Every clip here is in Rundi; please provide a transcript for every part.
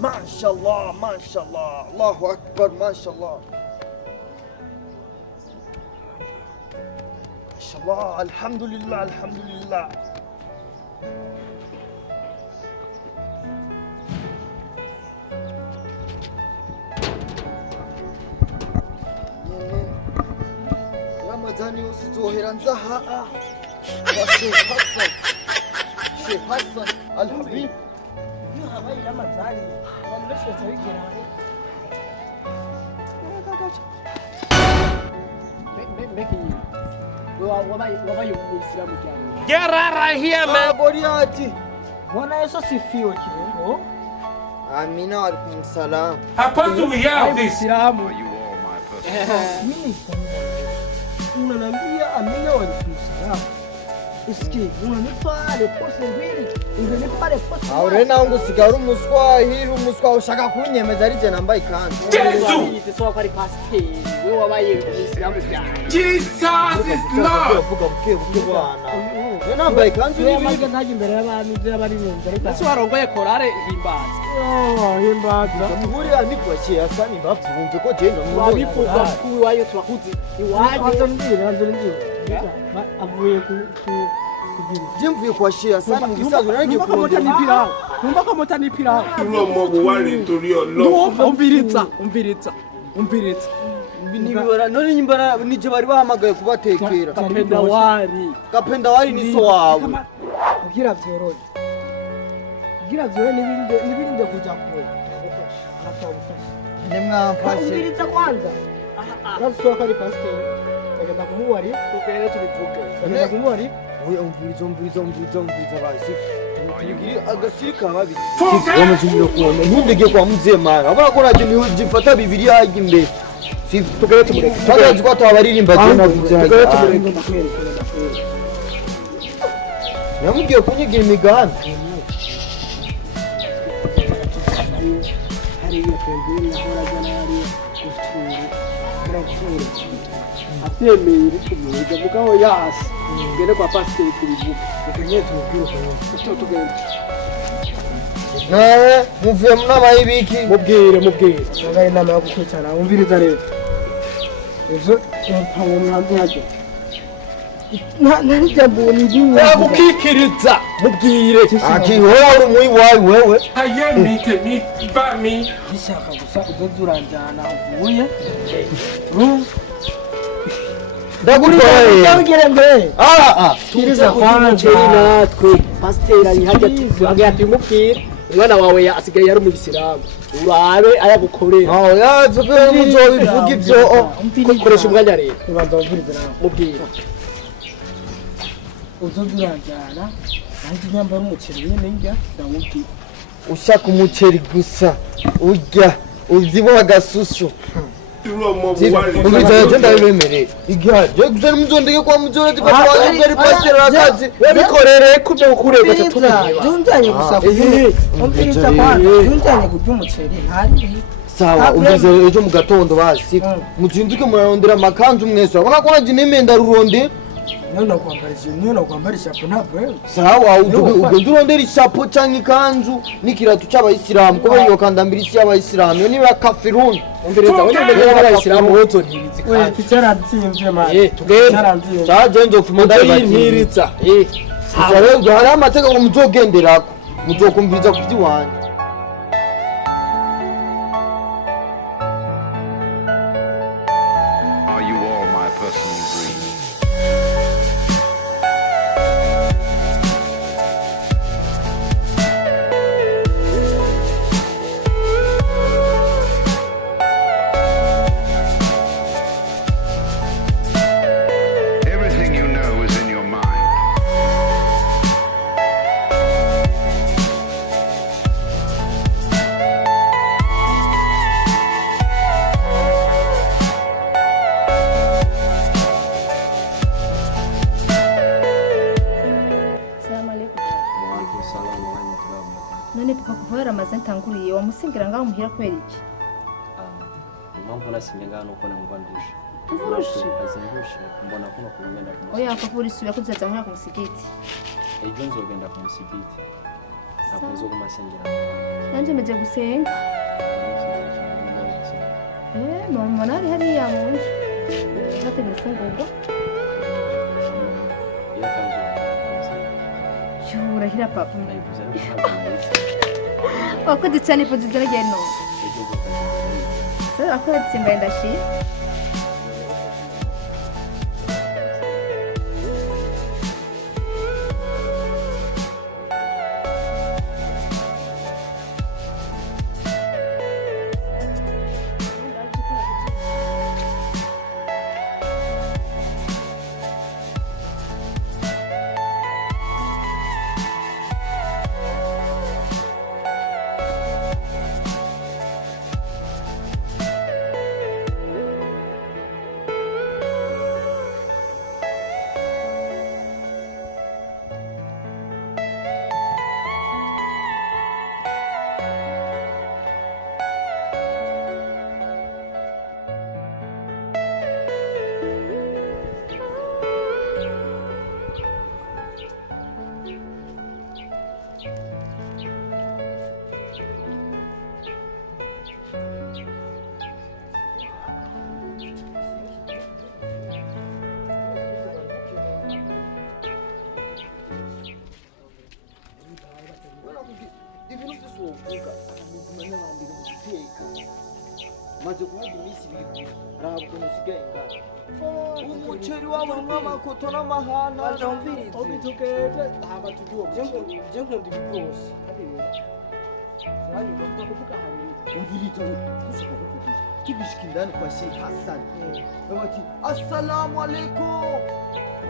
Mashallah, mashallah. Allahu akbar, mashallah. Mashallah, alhamdulillah, alhamdulillah. Ramadani usitohera nzaha. Sheikh Hassan al-Habib. You have a Ramadani. One wish was a Get out of here, man. Boriati. Bona eso sifiwe kirengo. Amina alaikum salam. How do we have this? Islamu. You all my personal. Mimi unaniambia amina wa Islam. Iski unanipa repose mbili. Unanipa repose. Aurena ngo sigara umuswahili umuswa ushaka kunyemeza ari je nambaye kandi. Jesus! Iteso kwa pastor. Wewe wabaye Islam cyane. Jesus is Lord. Buke bwana. Nambaye kandi Wewe amaze ntaje imbere y'abantu byo bari mu mbere. Ese warongoye korale himbaza. Himbaza. Muri anikwa cye asani bafite bumve ko genda mu Wabivuga kuri wayo twakuzi. Iwaje ndira. Avuye ku Jimvuye kwa Sheikh Hassan mu bisazo nange kurondera. Numva ko mutanipira. Uno mobu wari ntori Allah. Umbiritsa. Binibora none nyimbara nije bari bahamagaye kubatekera. Kapendawari ni so wawe. Kugira byoroje. Kugira byoroje nibirinde kuja kuwe. Nemwamfashe. Umbiritsa kwanza. Rasoka ari pastor. Agenda kumuwari tukere tubivuge. Agenda kumuwari. Oya umviriza basi. Tugiri agasirika babiri. Fuck! Wamujumira kuone. Ntundege kwa muzemara. Abona ko naje ni gifata bibiri yaje imbere. Si tukere tumureke. Twaje ko twabaririmba je navuze haje. Tukere tumureke ndakwereka. Yamugiye kunyigira imigambi. Hari iyo pembeni nahoraga nari ufuturi. Atemeye bitumuje mugabo yasi. Ngene kwa pastor kubivuga. Rekanye tubwire ko tugenda. Nawe muvuye mu nama y'ibiki? Mubwire. Ngaye nama yo gukwicana. Umviriza rero. Ejo ntawo mwandu haje. Nari jabuni ndinye. Yakukikiriza. Mubwire. Akihora uri muyi wawe wewe. Aye me ba me. Bishaka gusa udoduranjana uvuye. Ndagutwaye. Ndagire ngwe. Kiriza kwa natwe. Pastor ari hajya tuvuga ati mubwire. Umwana wawe asigaye yari mu Islam. Urabe ayagukorera. Yaje ko muzo bivuga ivyo. Koresha umwanya rero. Nibanza umviriza nawe. Mubwire. Udoduranjana. Nanjye nyambara umuceri nyene njya ndamubwira. Ushaka umuceri gusa. Urya. Uzibo agasusu. Uno mobu wari. Umviriza je ndabibemereye. Igaje gusa muzondege kwa muzora tibakwaje ari pastor akazi. Yabikorere ko byo kurega cyatunaye. Junjanye gusa umviriza kwa junjanye kurya umuceri ntari. Sawa umviriza ejo mu gatondo basi. Muzinduke murarondera amakanzu mwese. Urabona ko naje nemenda ruronde. None kwambarisha ntabwo. Sawa ugenda urondera ishapo canke ikanzu n'ikiratu cy'abayisilamu ko bayo kandambira isi y'abayisilamu yo niba kafirun. Umviriza wone mbere y'abayisilamu wozo ntibizi We kandi. kicaranzimvye ma. Tugenda. Caje nzo kumanda Ntiritsa. Sasa rero hari amateka ngo muzogenderako. Muzokumviriza kuvyi wanje. Are you all my personal dreams? Everything you know is in your mind. None tukakuvura Ramazan tanguriye wamusingira ngaho muhira kwera iki? Impamvu nasinye ngaho nuko nangwa ndusha. Uvurushe? Azengushe mbona kuno kugenda ku musigiti. Oya akavura isubiye ko tuzaza muhira ku musigiti. Ejo nzogenda ku musigiti. ntabwo zo kumasengera nanjye meze gusenga mama nari hariya mu nzu nzategura ifungurwa urahira papa wakoze cyane ifoto ziragiye none ako yatsimbaye ndashira maze kuhaga iminsi ibiri raba ukuntu usigaye ingana umuceri wabo mw'amakoto n'amahana obitugende haba tugiye umuceri je nkunda ibi byose kandi rero kuvuga hari umvirito kibishika indani kwa Sheikh Hassan bati assalamu alaikum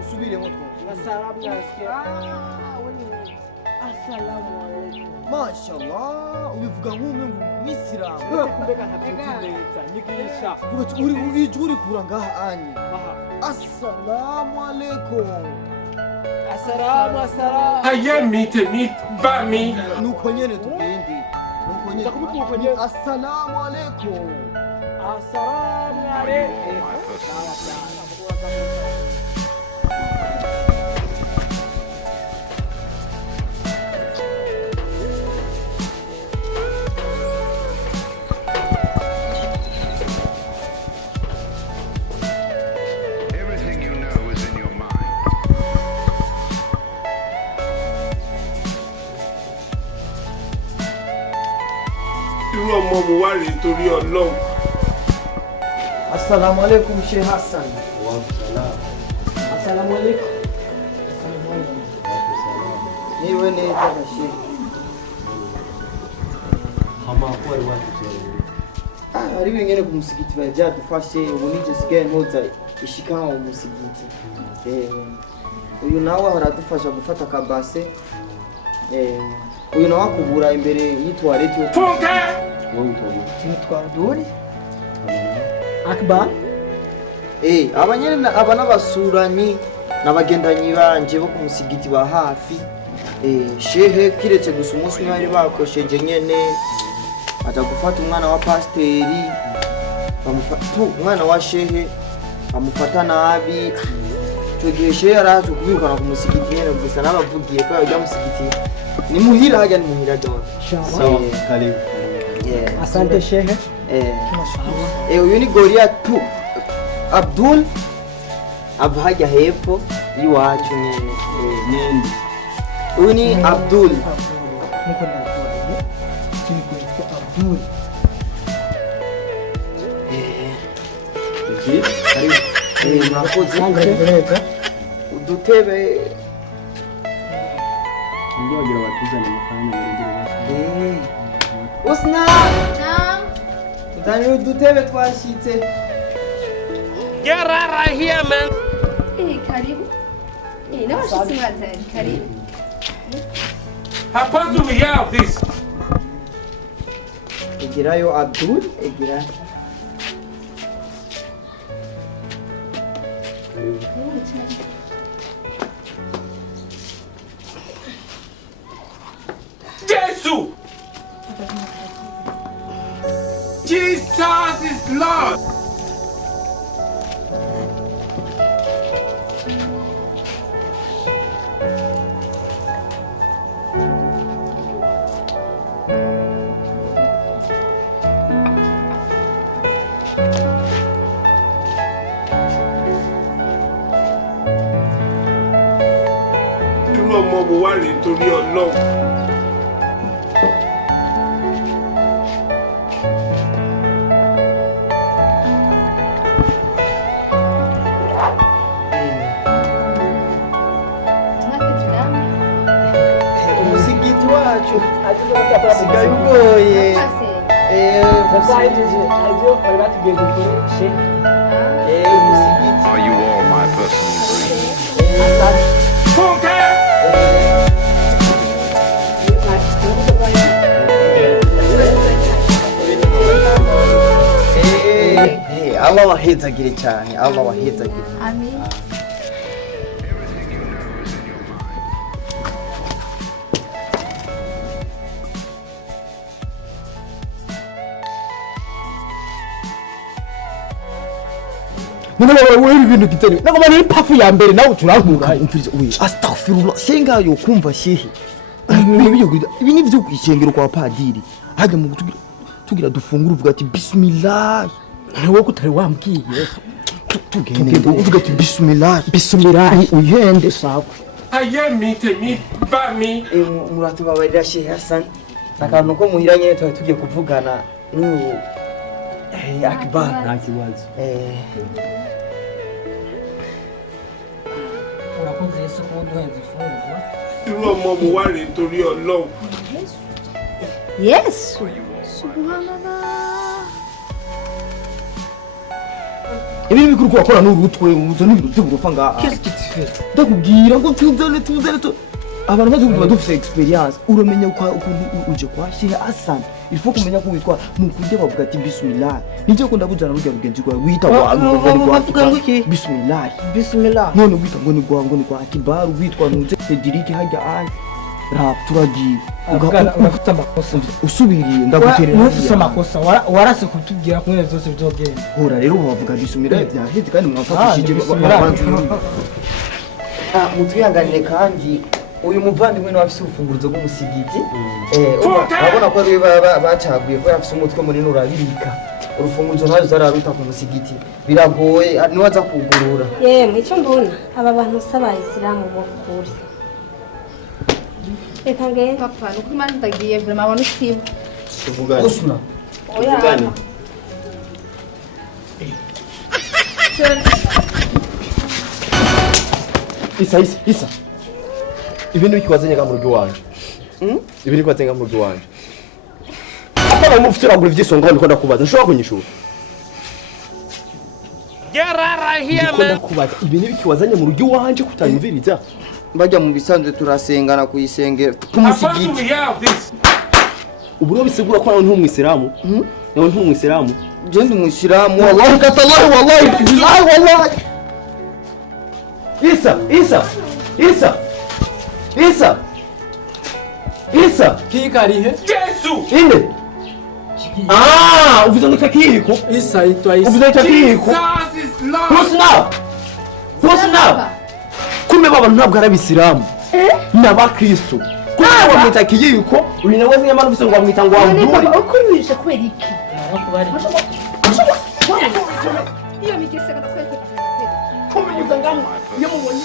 usubiremo twumva assalamu alaikum mashallah ubivuga nk'umwe mw'Islam kumbega ntabyutse nyigisha uri kura ngaha anyi assalamu alaikum assalamu Aye mi ba mi. nuko nyene tugende nuko nyene Ndakubivuga nyene. assalamu alaikum assalamu alaikum Everything you know is in your mind. Irú ọmọ wo wá rèé torí Ọlọ́run. assalamu alaikum Sheikh Hassan assalamu alaikum niwe neza na Sheikh hama ko ari watu cyane ari bingene ku musigiti byadufashe ubu nije sigaye ntoza ishikama mu musigiti uyu nawe aradufasha gufata kabase uyu nawe akubura imbere y'itoilette yo Funke! wowe utoye twanduri akbar abanyene aba n'abasuranyi n'abagendanyi banje bo ku musigiti ba hafi shehe kiretse gusa umunsi umwe bari bakosheje nyene aja gufata umwana wa pasteri umwana wa shehe amufata nabi icyo gihe shehe araje kubirukana ku musigiti nyene gusa n'abavugiye ko yajya musigiti ni muhira hajya ni muhira don sawa karibu asante shehe uyu ni Goria tu Abdul ava hajya hepfo y'iwacu nyene nindi uyu ni Abdul niko nakubaye kiri kwitwa Abdul iki karibu mwakoze udutebe ndio wagira batuzane mu kanya muri Usna uzanira udutebe twashitse Get out of here, man. karibu n'abashitsi mwazanye karibu How far do we have this? egerayo Abdul egera Jesus! Jesus is Lord. rè torí Ọlọ́run. umusigiti wacu sigaye ugoye Sasa Iteje aje bari batubwiye dukoreshe umusigiti Are you all my personal dreams? Allah wahezagire cyane Allah wahezagire Amin. Everything you know is in your mind. wewe ibintu gitene nako ni pafu ya mbere nawe turankura umfirize uyi astaghfirullah senga yo kumva shehe ibi ni byo kwishengero kwa padiri hage mu tugira dufungura uvuga ati bismillah wowe kutari wambwiye tugende uvuga ati bismillah uyende sawa Ayé mi tèmi bá mi. muratubabarira shehe Hassan akantu ko muhiranye tugiye kuvugana n'ubu Akibazo nta kibazo. urakoze Yesu ko uduhaye ifunguro Irú ọmọ mo wá rè torí Ọlọ́run. Yesu. Subhanallah. ibi bikuru ko akora n'urutwe uzo n'ibintu by'urufa ngaha ndakubwira ngo tuzane abantu badukuba dufite experience uramenye ukuntu uje kwa shehe Hassan il faut kumenya ko witwa mukujye bavuga ati bismillah nije ko ndabujana rujya rugenzi rwawe wita bismillah none wita ngo ni kwa Akibazo witwa nuze Cedric hajya anye rap turagiye ugafite amakosa usubiriye ndaguterera ntufite amakosa warase kutubwira ko neza zose bizogenda hora rero bavuga bismillah byaheze kandi mwafatishije babanze mutwihanganire kandi uyu muvandimwe nawe afise urufunguruzo rw'umusigiti urabona ko ari bacaguye ko afise umutwe munini urabirika urufunguruzo nazo zararuta ku musigiti biragoye niwaza kugurura yemwe icyo mbona aba bantu s'abayisilamu bo kuri reka ngende Papa, nuko imana ndagiye vraiment abantu sibo. usuna Oya. Isa ibintu bikwazanye mu rugo wanje ibintu bikwazanye mu rugo wanje akaba mufite uragura ivyisonga ndiko ndakubaza nshobora kunyishura ndiko ndakubaza ibintu bikwazanye mu rugo wanje kutanyumviriza bajya mu bisanzwe turasengana kuyisengera ku musigiti uburo bisigura ko nawe ntumwisilamu nawe ntumwisilamu je ndi umusilamu wallahi katallahi wallahi billahi wallahi Isa kikarihe Jésù. inde uvuze ngo takiko Isa itwa Isa uvuze takiko Jesus is Lord. husna kumbe baba ntabwo ari abisilamu n'abakristo kumbe bamwita kiyiko uyu nawe nyamara ufise ngo bamwita ngo wamburi Ukurisha kubera iki? nakubari Iyo migese kada twete. kumbe yuzangamo iyo mubonye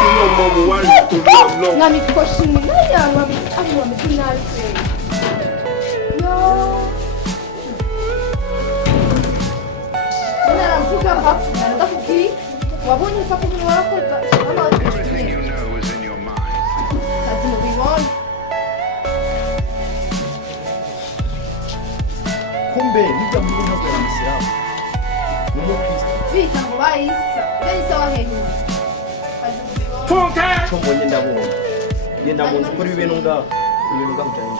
Irú ọmọ mo wá rè torí Ọlọ́run. Nami koshini naya nami amu ametunali kwe. Yo. Nara mfuka hapo nara kuki. Wabonye papa mwe wako kama Everything you know is in your mind. kazi mubibona. kumbe nijya muri ntabwo ari abisilamu n'umukristo Bita ngo bayisa. Bayisa wahehe. Kazi mubibona. Fúnkẹ́. cyo mbonye ndabona ngenda mu nzu kuri ibintu ngaho ibintu ngaho cyane